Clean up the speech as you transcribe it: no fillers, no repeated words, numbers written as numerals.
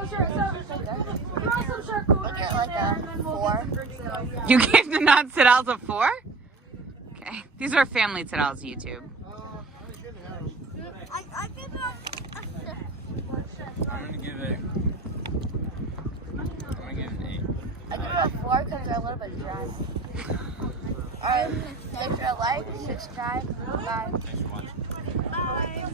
I get like a 4. You gave the non-Tiddles a 4? Okay. These are family Tiddles YouTube. I give it a 6. I'm gonna give it an 8. I give it a 4 because they're a little bit dry. Make sure to like, subscribe, bye. Thanks for watching. Bye.